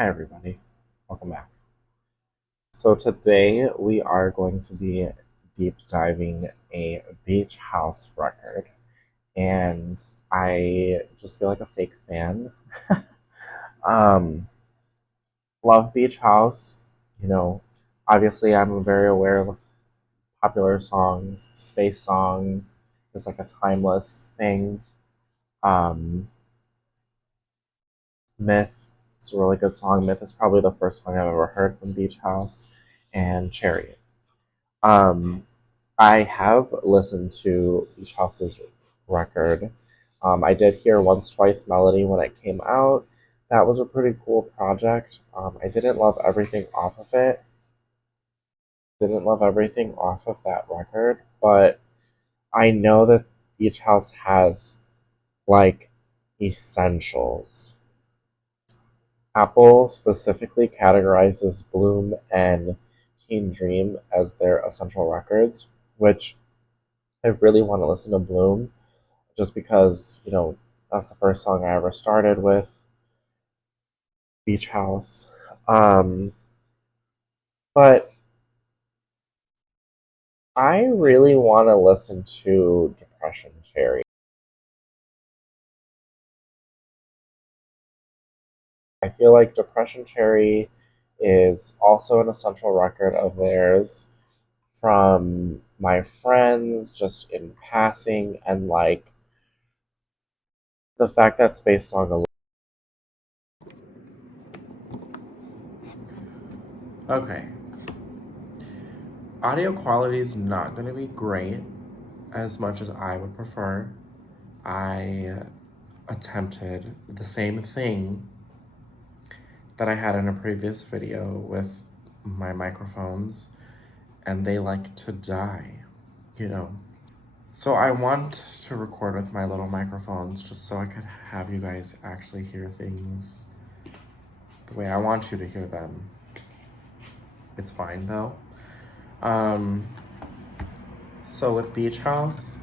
Hi, everybody. Welcome back. So, today we are going to be deep diving a beach house record, and I just feel like a fake fan. um, love beach house. You know, obviously, I'm very aware of popular songs. Space Song is like a timeless thing. Um, Myth is a really good song. Myth is probably the first song I've ever heard from Beach House, and Chariot. Um, I have listened to Beach House's record. I did hear Once Twice Melody when it came out. That was a pretty cool project. I didn't love everything off of it. Didn't love everything off of that record, but I know that Beach House has like essentials. Apple specifically categorizes Bloom and Teen Dream as their essential records, which I really want to listen to Bloom just because, that's the first song I ever started with, Beach House. But I really want to listen to Depression Cherry. I feel like Depression Cherry is also an essential record of theirs from my friends, just in passing, and like the fact that Space Song. Okay, audio quality is not going to be great as much as I would prefer. I attempted the same thing that I had in a previous video with my microphones, and they like to die, you know. So I want to record with my little microphones just so I could have you guys actually hear things the way I want you to hear them. It's fine though. Um, so with Beach House,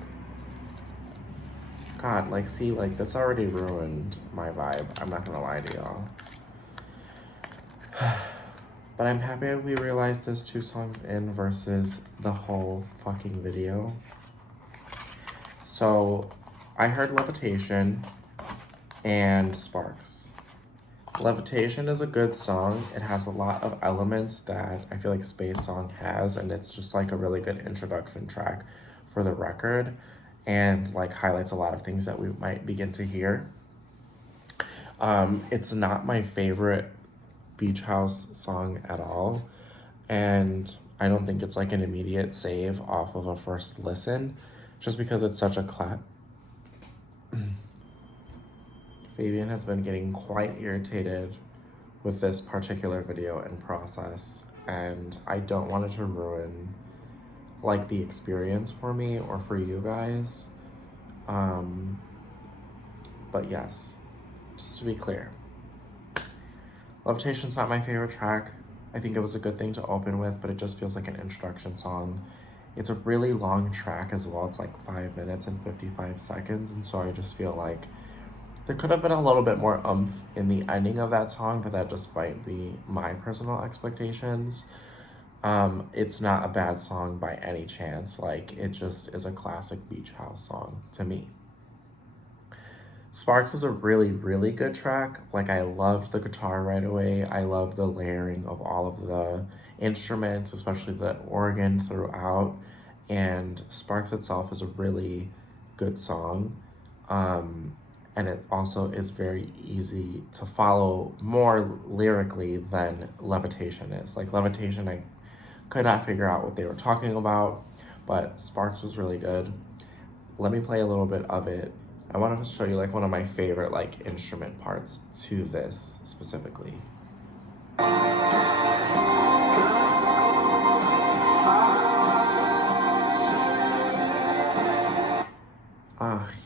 God, like, see, like, this already ruined my vibe. I'm not gonna lie to y'all. But I'm happy we realized there's 2 songs in versus the whole fucking video. So, I heard Levitation and Sparks. Levitation is a good song. It has a lot of elements that I feel like Space Song has, and it's just like a really good introduction track for the record and like highlights a lot of things that we might begin to hear. It's not my favorite Beach House song at all, and I don't think it's like an immediate save off of a first listen, just because it's such a clap. Fabian has been getting quite irritated with this particular video and process, and I don't want it to ruin like the experience for me or for you guys. Um, but yes, just to be clear, Levitation's not my favorite track. I think it was a good thing to open with, but it just feels like an introduction song. It's a really long track as well. It's like 5 minutes and 55 seconds, and so I just feel like there could have been a little bit more umph in the ending of that song, but that just might be my personal expectations. It's not a bad song by any chance. Like, it just is a classic beach house song to me. Sparks was a really, really good track. Like, I loved the guitar right away. I love the layering of all of the instruments, especially the organ throughout. And Sparks itself is a really good song. Um, and it also is very easy to follow more lyrically than Levitation is. Like, Levitation, I could not figure out what they were talking about, but Sparks was really good. Let me play a little bit of it. I want to show you like one of my favorite like instrument parts to this specifically.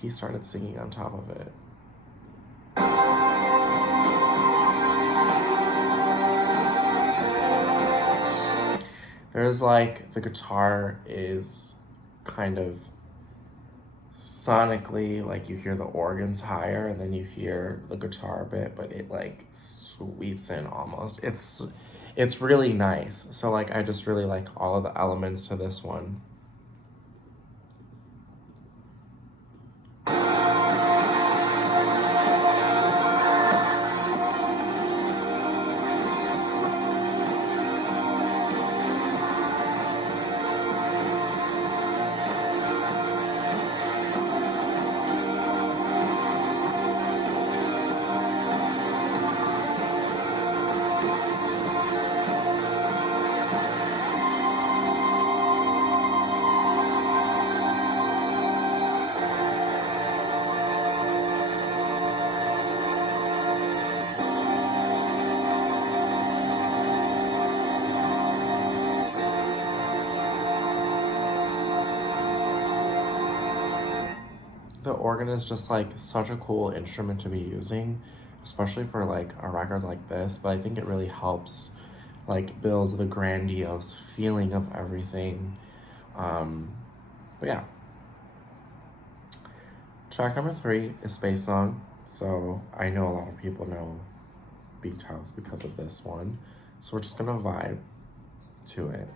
He started singing on top of it. There's like the guitar is kind of sonically, like you hear the organs higher and then you hear the guitar a bit, but it like sweeps in almost. It's really nice. So like I just really like all of the elements to this one. The organ is just like such a cool instrument to be using, especially for like a record like this, but I think it really helps like build the grandiose feeling of everything. Um, but yeah. Track number 3 is Space Song. So I know a lot of people know Beach House because of this one. So we're just gonna vibe to it.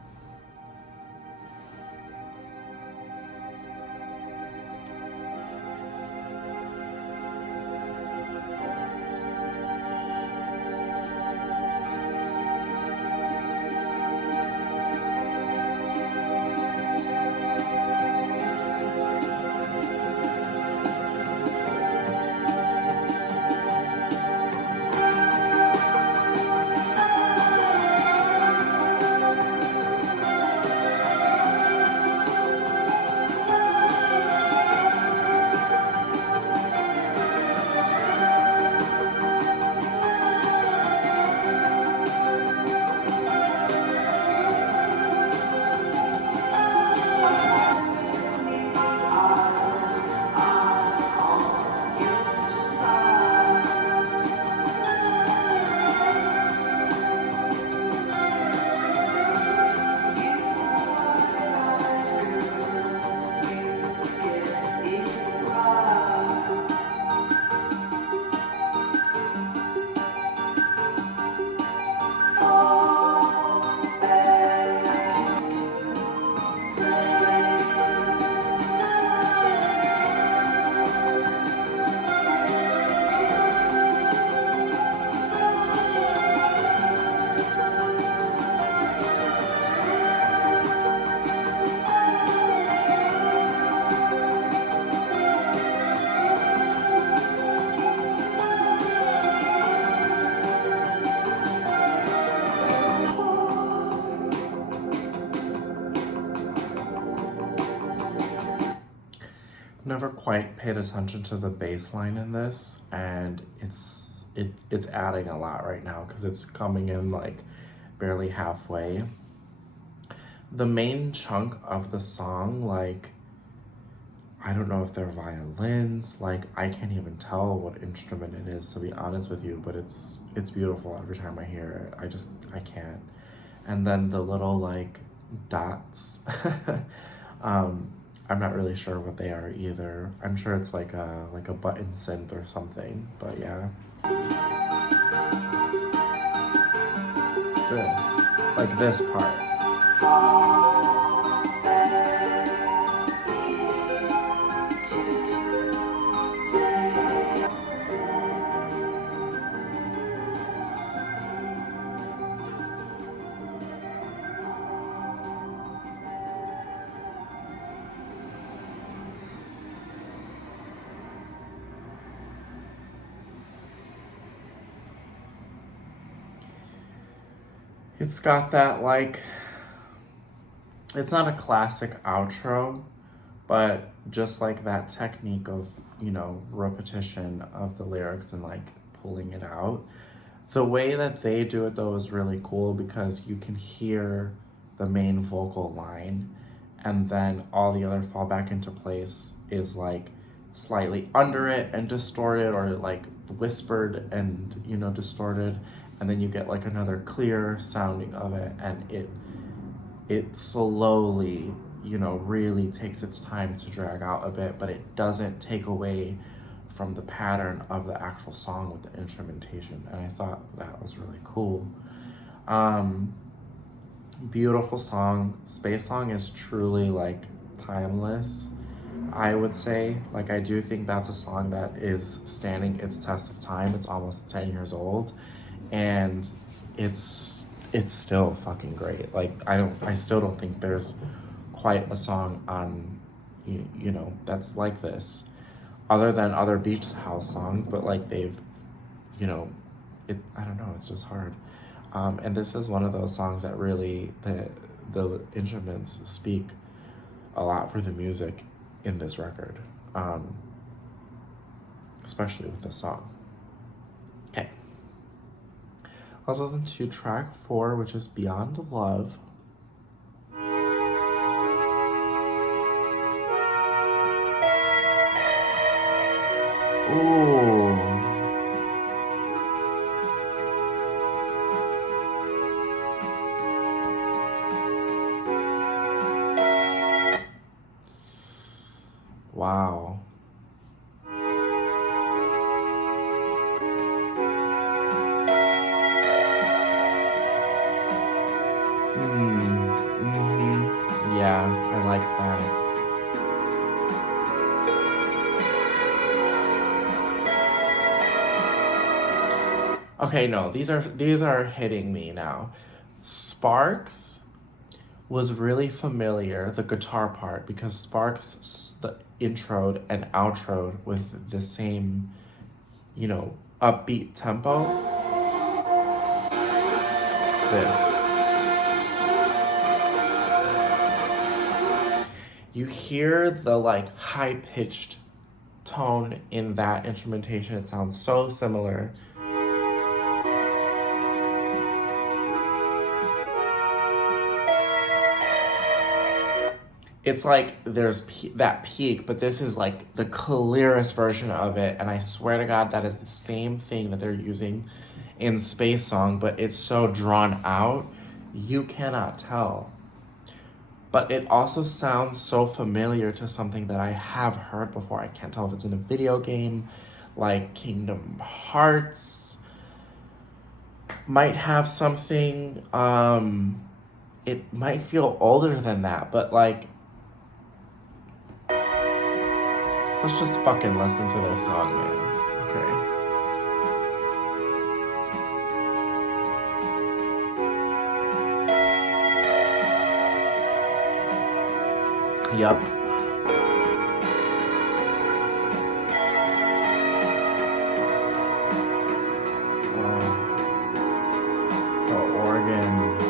Never quite paid attention to the bass line in this, and it's adding a lot right now because it's coming in like barely halfway. The main chunk of the song, like I don't know if they're violins, like I can't even tell what instrument it is to be honest with you, but it's beautiful every time I hear it. I can't. And then the little like dots. um I'm not really sure what they are either. I'm sure it's like a button synth or something, but yeah. This part. It's got that like, it's not a classic outro, but just like that technique of, repetition of the lyrics and like pulling it out. The way that they do it though is really cool because you can hear the main vocal line and then all the other fall back into place is like slightly under it and distorted or like whispered and distorted, and then you get like another clear sounding of it, and it slowly you know, really takes its time to drag out a bit, but it doesn't take away from the pattern of the actual song with the instrumentation. And I thought that was really cool. Beautiful song. Space Song is truly like timeless, I would say. Like, I do think that's a song that is standing its test of time. It's almost 10 years old, and it's still fucking great. Like, I still don't think there's quite a song on, you know, that's like this, other than other beach house songs, but like they've, you know, I don't know, it's just hard. And this is one of those songs that really, the instruments speak a lot for the music in this record, especially with this song. Okay, let's listen to track 4, which is Beyond Love. Ooh. Wow. Yeah, I like that. Okay, no, these are hitting me now. Sparks was really familiar, the guitar part, because Sparks the introed and outroed with the same, you know, upbeat tempo. This. You hear the like high-pitched tone in that instrumentation. It sounds so similar. It's like there's that peak, but this is like the clearest version of it. And I swear to God, that is the same thing that they're using in Space Song, but it's so drawn out, you cannot tell. But it also sounds so familiar to something that I have heard before. I can't tell if it's in a video game, like Kingdom Hearts might have something. It might feel older than that, but like, let's just fucking listen to this song, man. Okay. Yup. The organs.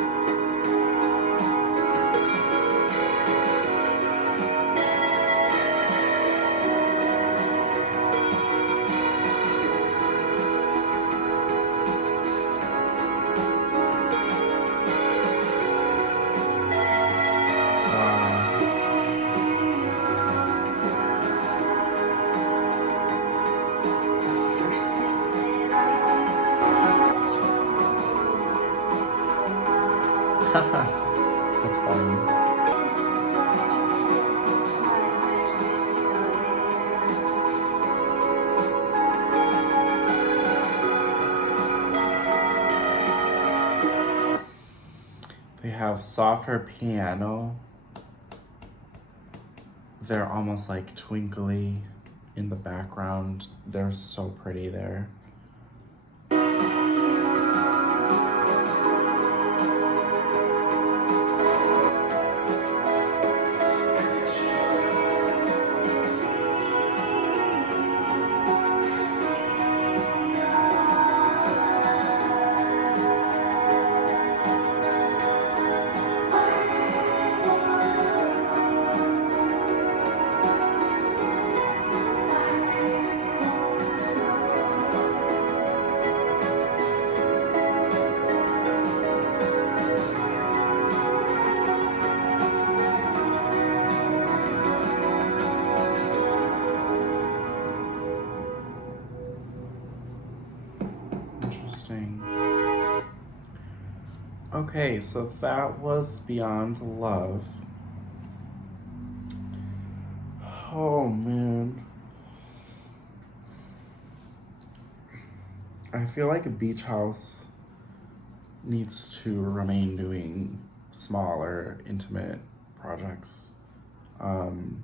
That's funny. They have softer piano. They're almost like twinkly in the background. They're so pretty there. Interesting. Okay, so that was Beyond Love. Oh man. I feel like a beach house needs to remain doing smaller, intimate projects um,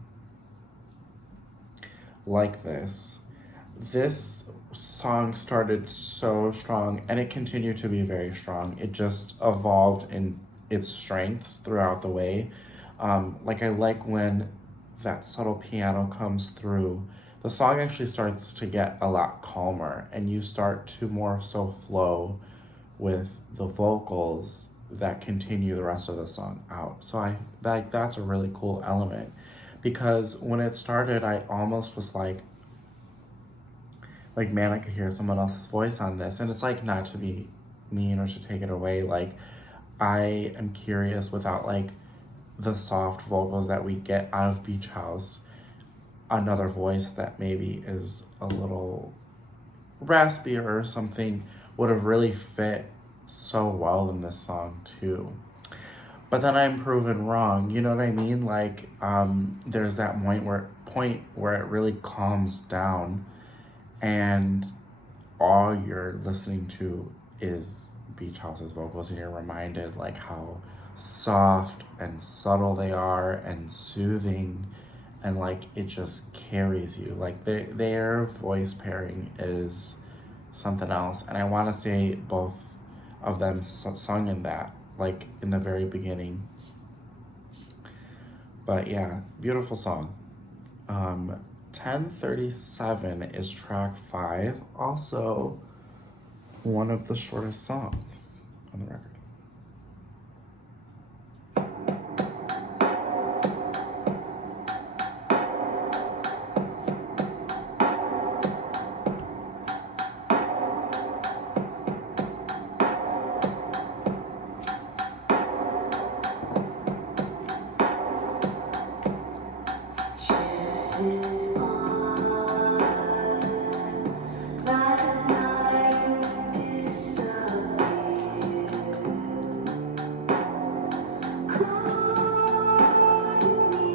like this. This song started so strong and it continued to be very strong. It just evolved in its strengths throughout the way. Like, I like when that subtle piano comes through. The song actually starts to get a lot calmer and you start to more so flow with the vocals that continue the rest of the song out. So I like that's a really cool element because when it started I almost was like man, I could hear someone else's voice on this. And it's like, not to be mean or to take it away, like I am curious, without like the soft vocals that we get out of Beach House, another voice that maybe is a little raspier or something would have really fit so well in this song too. But then I'm proven wrong. You know what I mean? Like, there's that point where it really calms down, and all you're listening to is Beach House's vocals, and you're reminded like how soft and subtle they are and soothing, and like it just carries you. Like their voice pairing is something else, and I want to say both of them sung in that, like in the very beginning. But yeah, beautiful song. 1037 is track 5, also one of the shortest songs on the record. Chances are that night disappear. Caught in the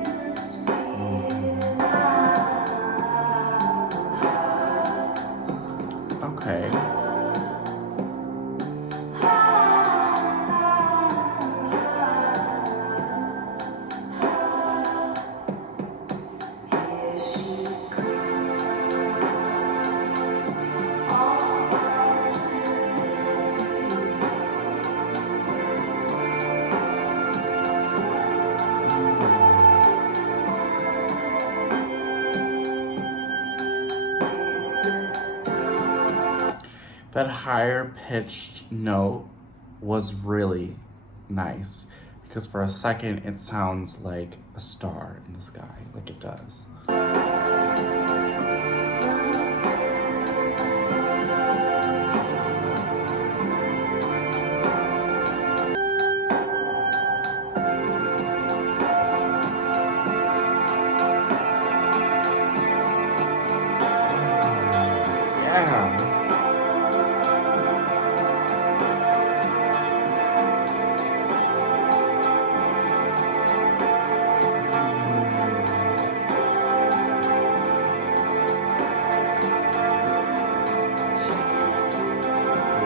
atmosphere. Okay. Here she comes, all parts of That higher pitched note was really nice because for a second it sounds like a star in the sky, like it does. Yeah.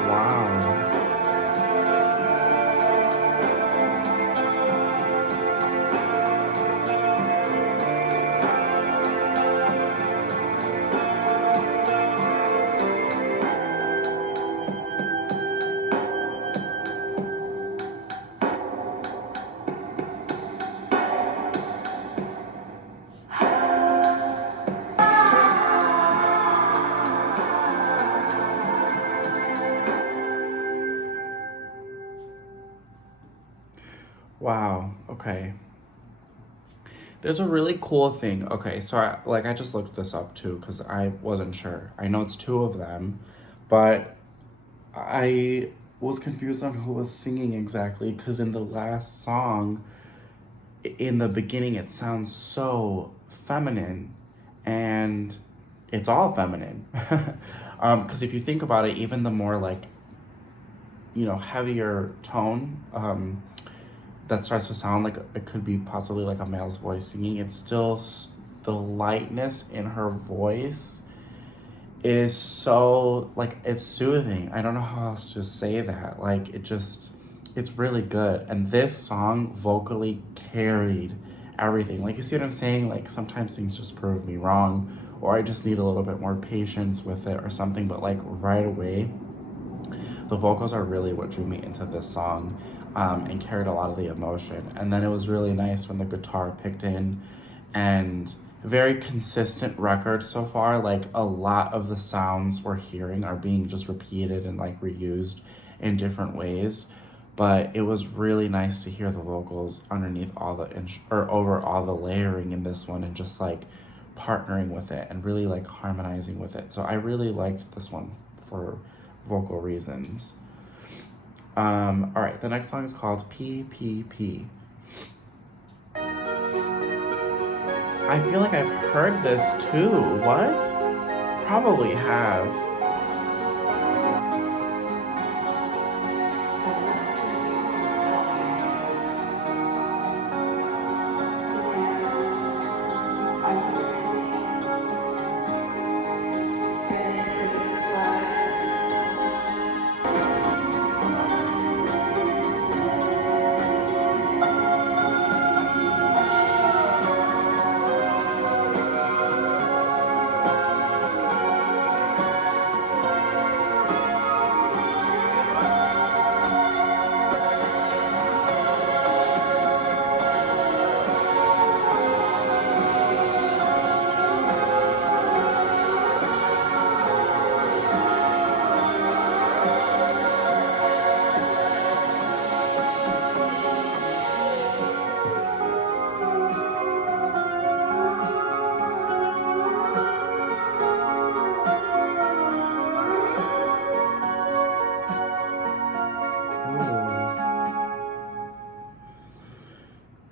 Wow. Wow. Okay. There's a really cool thing. Okay, so I just looked this up too because I wasn't sure. I know it's two of them, but I was confused on who was singing exactly because in the last song, in the beginning, it sounds so feminine, and it's all feminine. Because if you think about it, even the more like, heavier tone, that starts to sound like it could be possibly like a male's voice singing, it still the lightness in her voice is so, like, it's soothing. I don't know how else to say that. Like, it's really good. And this song vocally carried everything. Like, you see what I'm saying? Like, sometimes things just prove me wrong, or I just need a little bit more patience with it or something. But, like, right away, the vocals are really what drew me into this song, and carried a lot of the emotion. And then it was really nice when the guitar picked in, and very consistent record so far. Like, a lot of the sounds we're hearing are being just repeated and like reused in different ways. But it was really nice to hear the vocals underneath all the or over all the layering in this one, and just like partnering with it and really like harmonizing with it. So I really liked this one for vocal reasons. All right, the next song is called PPP. I feel like I've heard this too. What? Probably have.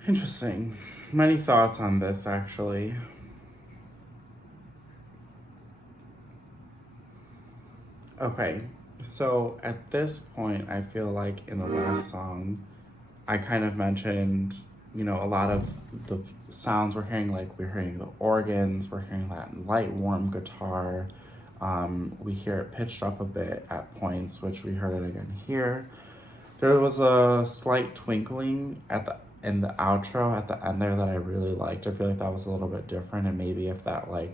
Interesting. Many thoughts on this, actually. Okay, so at this point, I feel like in the last song, I kind of mentioned, a lot of the sounds we're hearing. Like, we're hearing the organs, we're hearing that light, warm guitar. We hear it pitched up a bit at points, which we heard it again here. There was a slight twinkling in the outro at the end there that I really liked. I feel like that was a little bit different, and maybe if that like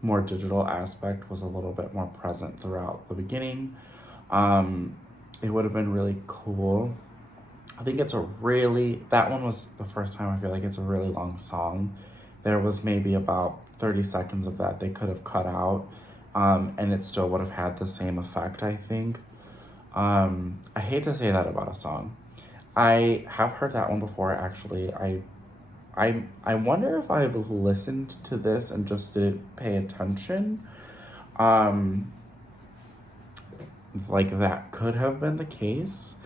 more digital aspect was a little bit more present throughout the beginning, it would have been really cool. I think that one was the first time I feel like it's a really long song. There was maybe about 30 seconds of that they could have cut out, and it still would have had the same effect, I think. I hate to say that about a song. I have heard that one before, actually. I wonder if I've listened to this and just didn't pay attention. Um, like, that could have been the case,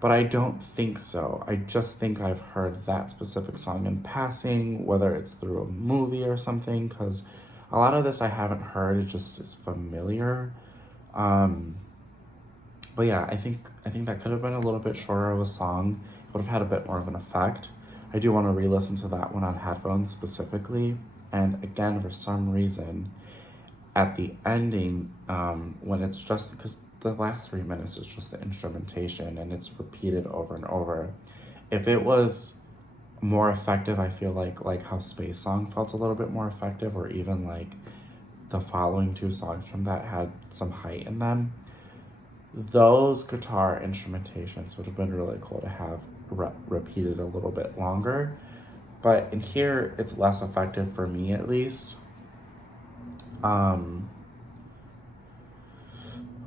but I don't think so. I just think I've heard that specific song in passing, whether it's through a movie or something, because a lot of this I haven't heard. It just is familiar. Um, but yeah, I think that could have been a little bit shorter of a song. It would have had a bit more of an effect. I do want to re-listen to that one on headphones specifically. And again, for some reason, at the ending, when it's just because the last 3 minutes is just the instrumentation and it's repeated over and over. If it was more effective, I feel like how Space Song felt a little bit more effective, or even like the following two songs from that had some height in them. Those guitar instrumentations would have been really cool to have repeated a little bit longer. But in here, it's less effective for me, at least. Um,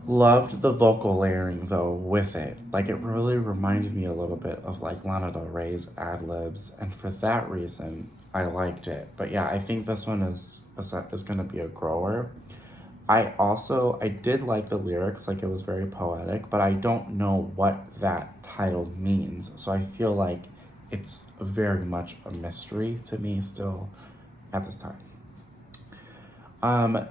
Loved the vocal layering though with it. Like, it really reminded me a little bit of like Lana Del Rey's ad libs, and for that reason, I liked it. But yeah, I think this one is gonna be a grower. I did like the lyrics, like it was very poetic, but I don't know what that title means. So I feel like it's very much a mystery to me still at this time.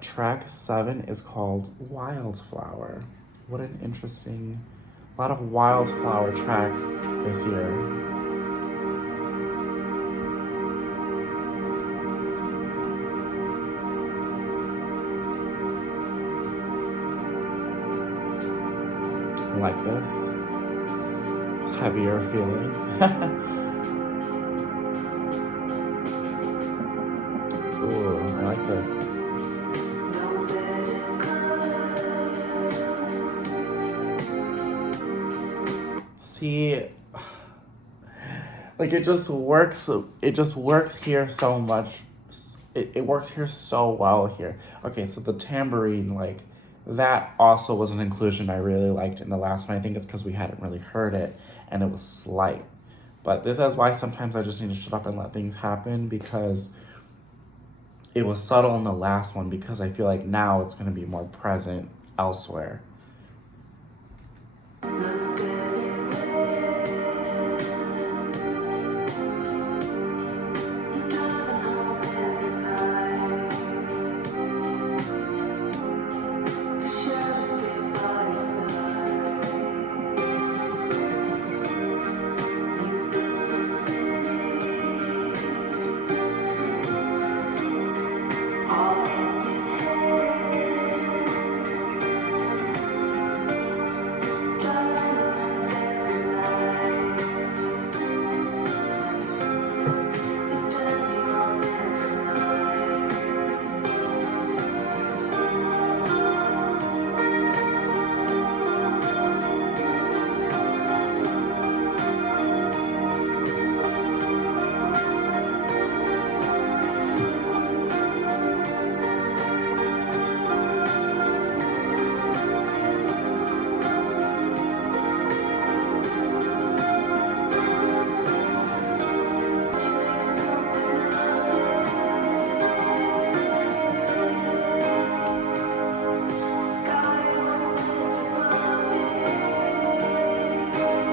Track 7 is called Wildflower. What an interesting, a lot of wildflower tracks this year. like this. It's heavier feeling. Ooh, I like this. See, like it just works. It just works here so much. It works here so well here. Okay, so the tambourine, like that also was an inclusion I really liked in the last one. I think it's because we hadn't really heard it and it was slight. But this is why sometimes I just need to shut up and let things happen, because it was subtle in the last one, because I feel like now it's going to be more present elsewhere.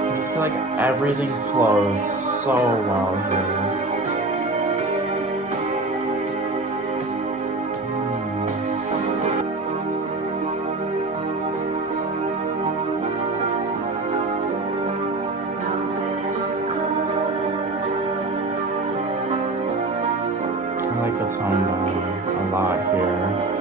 I feel like everything flows so well here. I like the tone a lot here.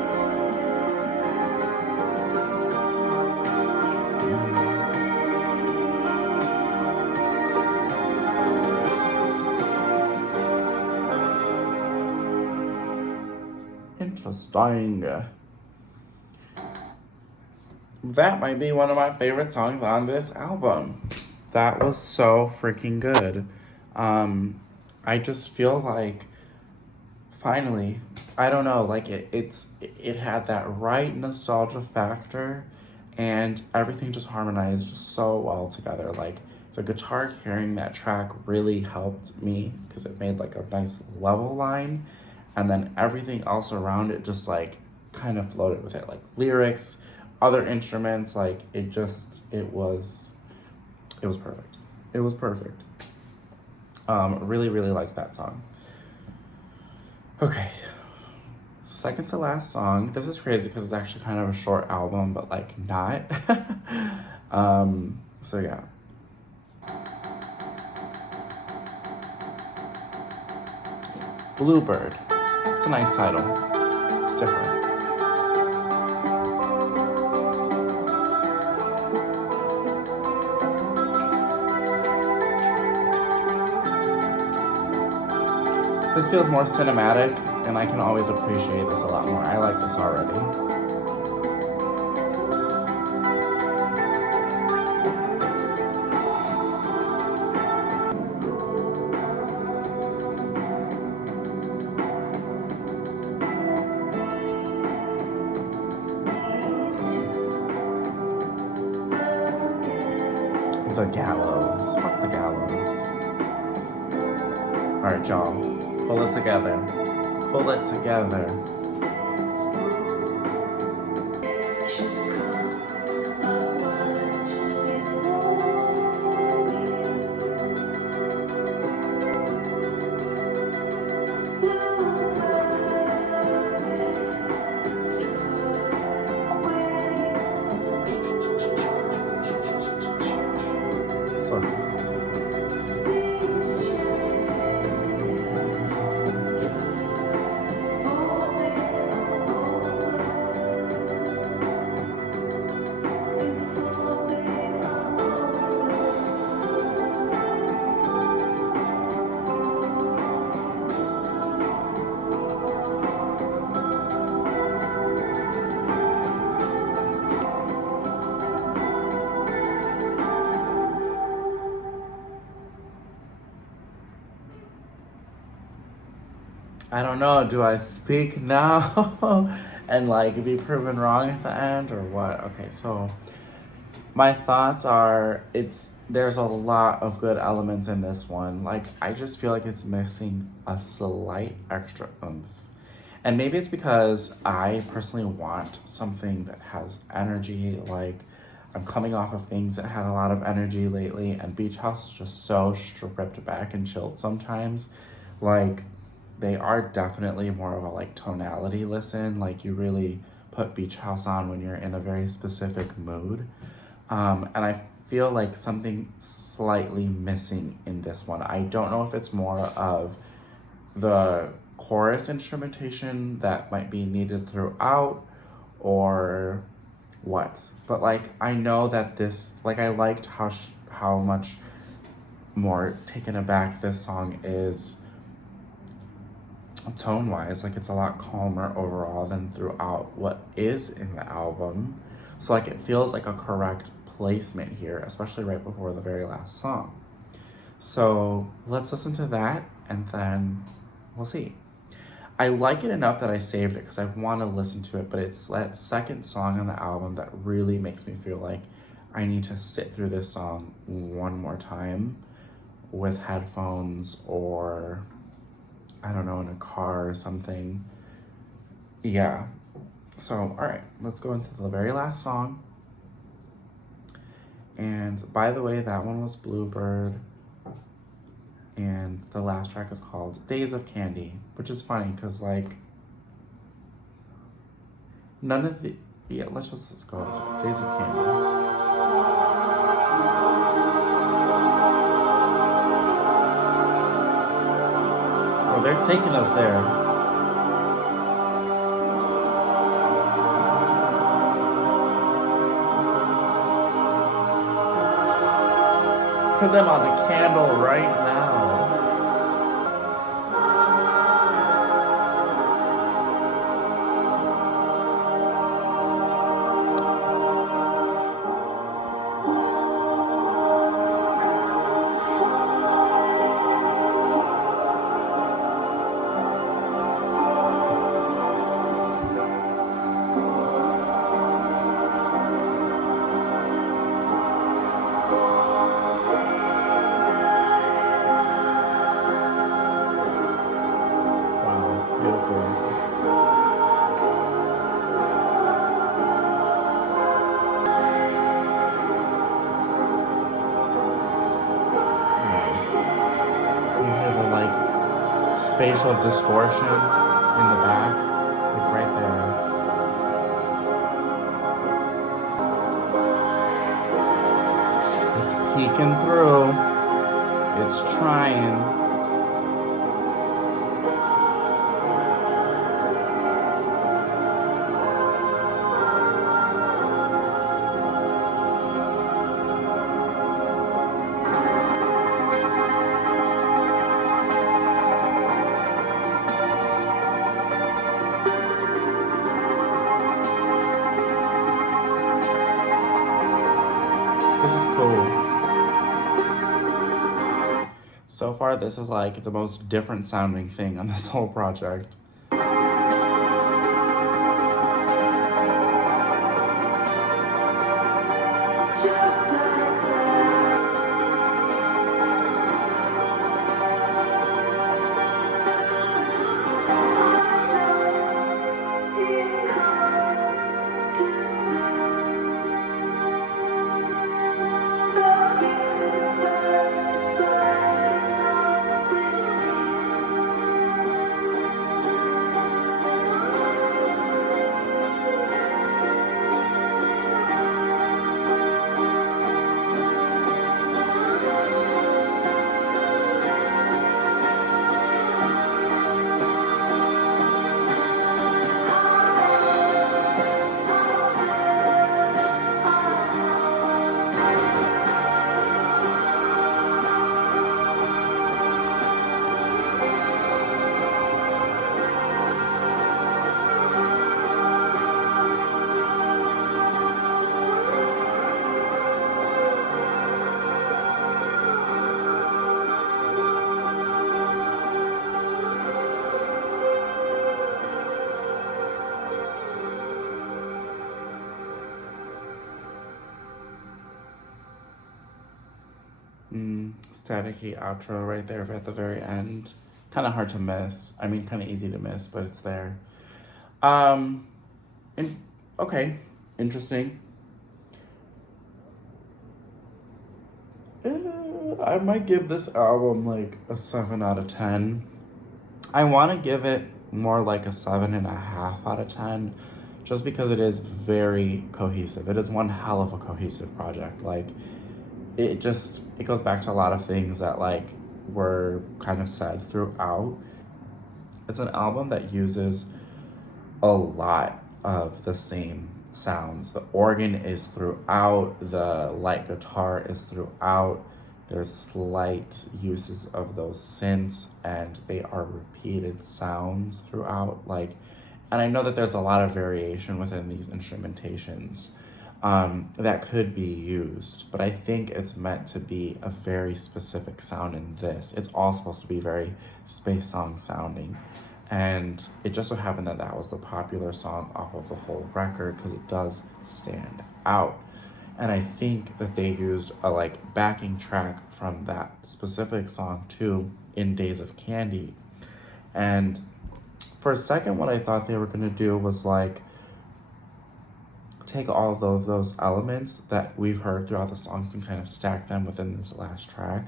Interesting. That might be one of my favorite songs on this album. That was so freaking good. I just feel like finally, I don't know, like it had that right nostalgia factor, and everything just harmonized so well together. Like the guitar carrying that track really helped me because it made like a nice level line, and then everything else around it just like kind of floated with it, like lyrics, other instruments, like it was perfect. It was perfect. Really, really liked that song. Okay, second to last song. This is crazy because it's actually kind of a short album, but like not. So yeah. Bluebird. It's a nice title. It's different. This feels more cinematic, and I can always appreciate this a lot more. I like this already. The gallows. Fuck the gallows. Alright, y'all. Pull it together. Pull it together. So I don't know. Do I speak now and like be proven wrong at the end or what? Okay, so my thoughts are there's a lot of good elements in this one. Like I just feel like it's missing a slight extra oomph. And maybe it's because I personally want something that has energy. Like I'm coming off of things that had a lot of energy lately, and Beach House is just so stripped back and chilled sometimes. Like they are definitely more of a like tonality listen. Like you really put Beach House on when you're in a very specific mood. And I feel like something slightly missing in this one. I don't know if it's more of the chorus instrumentation that might be needed throughout or what. But like I know that this like I liked how much more taken aback this song is tone wise. Like it's a lot calmer overall than throughout what is in the album. So like it feels like a correct placement here, especially right before the very last song. So let's listen to that and then we'll see. I like it enough that I saved it because I want to listen to it, but it's that second song on the album that really makes me feel like I need to sit through this song one more time with headphones or I don't know, in a car or something. Yeah. So, all right, let's go into the very last song. And by the way, that one was Bluebird. And the last track is called Days of Candy, which is funny because, like, none of the. Yeah, let's go into Days of Candy. Oh, they're taking us there. Put them on the candle right now. Wow, beautiful. Nice. You hear the like spatial distortion in the back, like right there. It's peeking through. It's trying. This is cool. So far, this is like the most different sounding thing on this whole project. just like that. I know it comes too soon. The universe is bright enough with you. staticky outro right there at the very end. Kind of hard to miss. I mean, kind of easy to miss, but it's there. Um, and okay, interesting. I might give this album like a 7 out of 10. I want to give it more like a 7.5 out of 10 just because it is very cohesive. It is one hell of a cohesive project. Like, it goes back to a lot of things that like were kind of said throughout. It's an album that uses a lot of the same sounds. The organ is throughout, the light guitar is throughout. There's slight uses of those synths, and they are repeated sounds throughout. Like, and I know that there's a lot of variation within these instrumentations that could be used, but I think it's meant to be a very specific sound in this. It's all supposed to be very space song sounding. And it just so happened that that was the popular song off of the whole record because it does stand out. And I think that they used a like backing track from that specific song too in Days of Candy. And for a second, what I thought they were gonna do was like take all of those elements that we've heard throughout the songs and kind of stack them within this last track.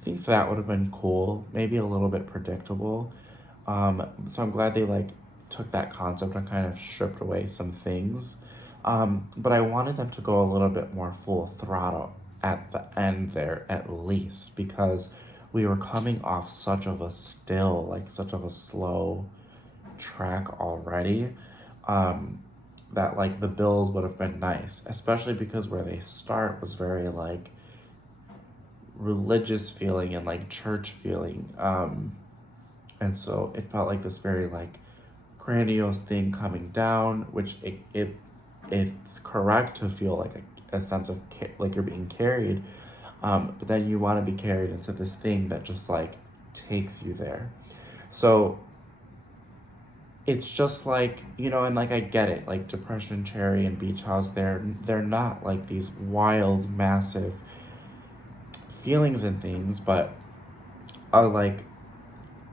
I think that would have been cool, maybe a little bit predictable. So I'm glad they like took that concept and kind of stripped away some things. But I wanted them to go a little bit more full throttle at the end there, at least, because we were coming off such of a still, like such of a slow track already. That like the build would have been nice, especially because where they start was very like religious feeling and like church feeling. And so it felt like this very like grandiose thing coming down, which it's correct to feel like a sense of like you're being carried, but then you want to be carried into this thing that just like takes you there. So it's just like, you know, and like I get it, like Depression Cherry and Beach House, they're not like these wild, massive feelings and things, but are like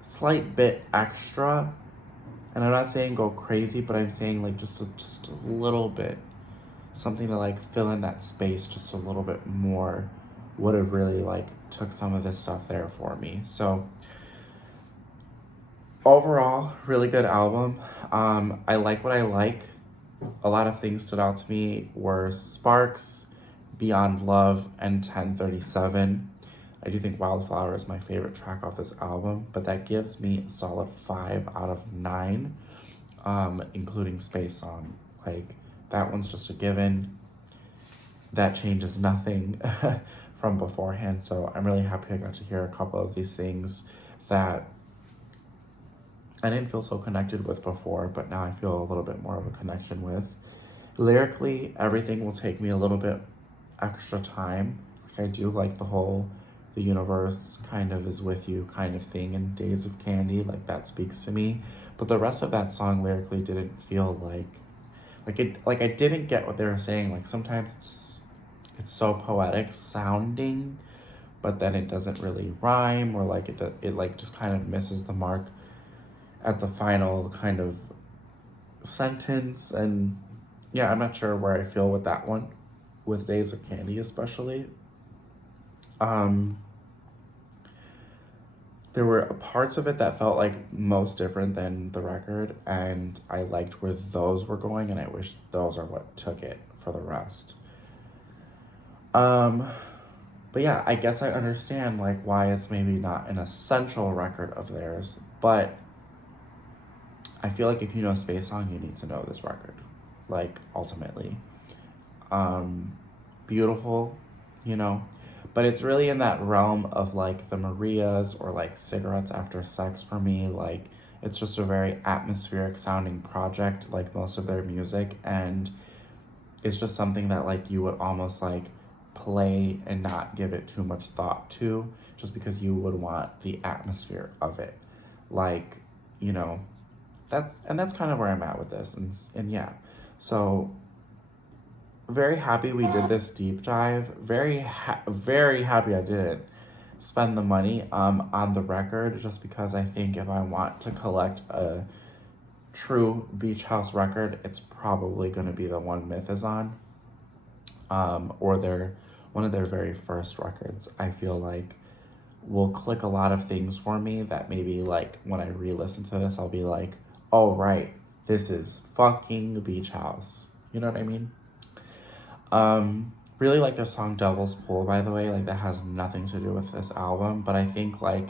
slight bit extra. And I'm not saying go crazy, but I'm saying like just a little bit, something to like fill in that space just a little bit more would have really like took some of this stuff there for me. So overall, really good album. I like what I like. A lot of things stood out to me were Sparks, Beyond Love, and 1037. I do think Wildflower is my favorite track off this album, but that gives me a solid 5 out of 9, including Space Song. Like, that one's just a given. That changes nothing from beforehand, so I'm really happy I got to hear a couple of these things that I didn't feel so connected with before, but now I feel a little bit more of a connection with. Lyrically, everything will take me a little bit extra time. Like, I do like the universe kind of is with you kind of thing in Days of Candy, like that speaks to me. But the rest of that song lyrically didn't feel like I didn't get what they were saying. Like sometimes it's so poetic sounding, but then it doesn't really rhyme, or like it like just kind of misses the mark at the final kind of sentence. And yeah, I'm not sure where I feel with that one, with Days of Candy especially. There were parts of it that felt like most different than the record, and I liked where those were going, and I wish those are what took it for the rest. But yeah, I guess I understand like why it's maybe not an essential record of theirs, but I feel like if you know Space Song, you need to know this record, like ultimately. Beautiful, you know, but it's really in that realm of like the Marias or like Cigarettes After Sex for me. Like, it's just a very atmospheric sounding project, like most of their music, and it's just something that like you would almost like play and not give it too much thought to, just because you would want the atmosphere of it. Like, you know, that's kind of where I'm at with this. And yeah, so very happy we did this deep dive. Very happy I didn't spend the money on the record, just because I think if I want to collect a true beach house record, it's probably going to be the one Myth is on, or their one of their very first records. I feel like will click a lot of things for me that maybe like when I re-listen to this, I'll be like, oh right, this is fucking beach house. You know what I mean? Really like their song Devil's Pool, by the way. Like, that has nothing to do with this album, but I think like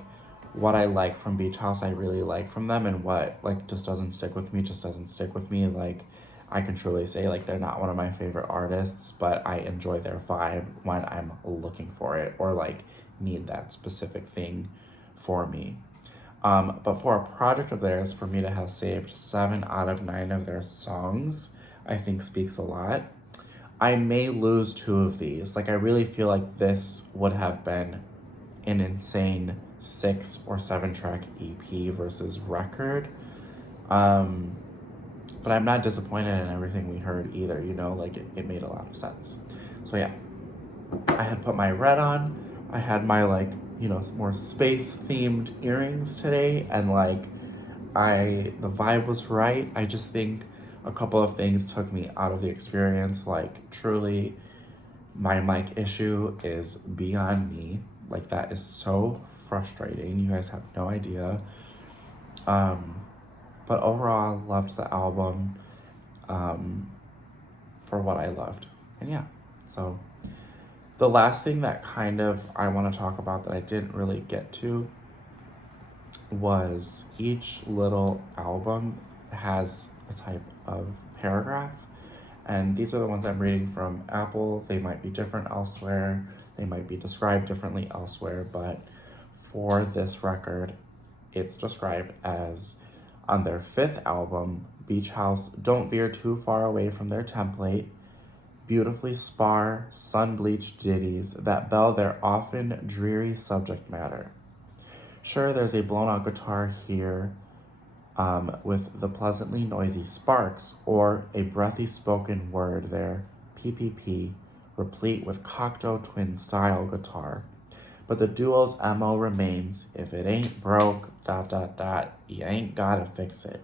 what I like from Beach House, I really like from them, and what like just doesn't stick with me, just doesn't stick with me. Like, I can truly say like they're not one of my favorite artists, but I enjoy their vibe when I'm looking for it or like need that specific thing for me. But for a project of theirs, for me to have saved 7 out of 9 of their songs, I think speaks a lot. I may lose 2 of these. Like, I really feel like this would have been an insane 6 or 7 track EP versus record. But I'm not disappointed in everything we heard either, you know, like it made a lot of sense. So yeah, I had put my red on. I had my like, you know, more space themed earrings today, and like the vibe was right. I just think a couple of things took me out of the experience. Like, truly, my mic issue is beyond me. Like, that is so frustrating. You guys have no idea. But overall, I loved the album for what I loved. And yeah, so the last thing that kind of I want to talk about that I didn't really get to was each little album has a type of paragraph. And these are the ones I'm reading from Apple. They might be different elsewhere. They might be described differently elsewhere. But for this record, it's described as, on their 5th album, Beach House don't veer too far away from their template. Beautifully spar, sun-bleached ditties that bell their often dreary subject matter. Sure, there's a blown-out guitar here, with the pleasantly noisy sparks, or a breathy spoken word there, PPP, replete with Cocteau Twin style guitar. But the duo's MO remains, if it ain't broke, ... you ain't gotta fix it.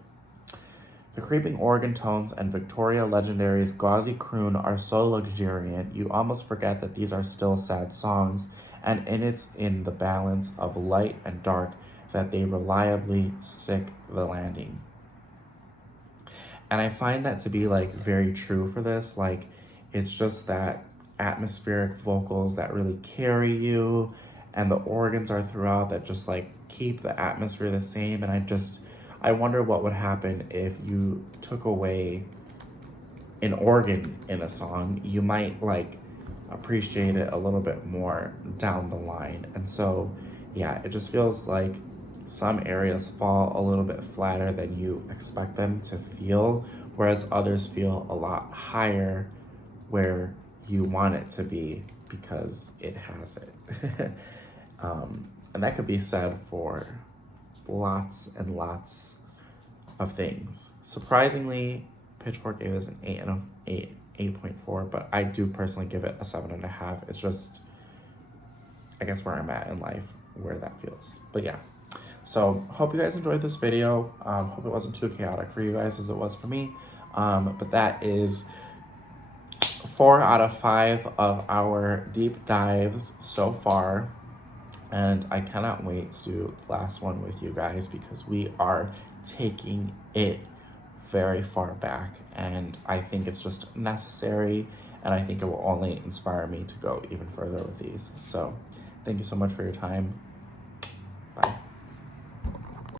The creeping organ tones and Victoria Legendary's gauzy croon are so luxuriant, you almost forget that these are still sad songs, and it's in the balance of light and dark that they reliably stick the landing. And I find that to be like very true for this. Like, it's just that atmospheric vocals that really carry you, and the organs are throughout that just like keep the atmosphere the same. And I wonder what would happen if you took away an organ in a song. You might like appreciate it a little bit more down the line. And so yeah, it just feels like some areas fall a little bit flatter than you expect them to feel, whereas others feel a lot higher where you want it to be because it has it. And that could be said for lots and lots of things. Surprisingly, Pitchfork gave us an 8.4, but I do personally give it a 7.5. It's just, I guess, where I'm at in life, where that feels. But yeah, so hope you guys enjoyed this video. Hope it wasn't too chaotic for you guys as it was for me. But that is 4 out of 5 of our deep dives so far. And I cannot wait to do the last one with you guys, because we are taking it very far back, and I think it's just necessary, and I think it will only inspire me to go even further with these. So thank you so much for your time.